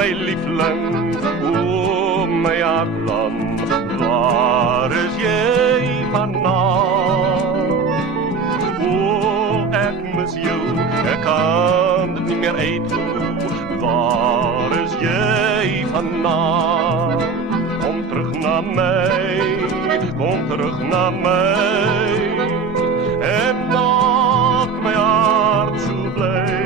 my liefling, o my hartland, waar is jy vandaan? O, ek mis jou, ek kan dit nie meer uithou, waar is jy vandaan? Kom terug na my, kom terug na my, en maak my hart so bly.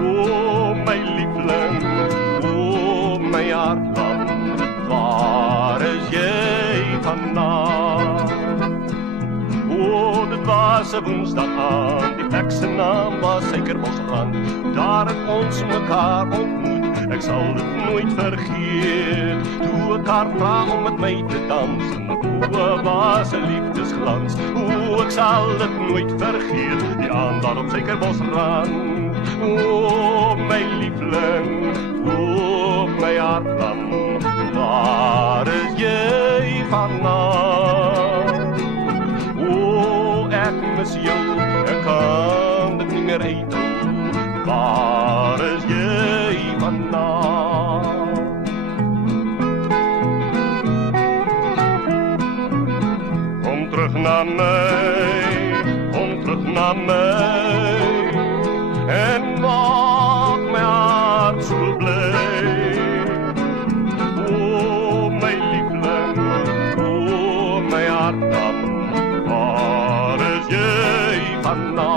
O, my liefling, o, my hartland, waar is jy vandaan? O, dit was 'n Woensdag aan, die plek se naam was Suikerbosrand, daar het ons mekaar ontmoet. Ek sal dit nooit vergeet, toe ek haar vra om met my te dans, en my oë was 'n liefdesglans. O, ek sal dit nooit vergeet, die aand daar op Suikerbosrand. O, my liefling, o, my hartland, waar is jy vandaan? O, ek mis jou, ek kan dit nie meer uithou, waar is jy vandaan? Kom terug na my, kom terug na my, en maak my hart so bly. O, my liefling, o, my hartland, waar is jy vandaan?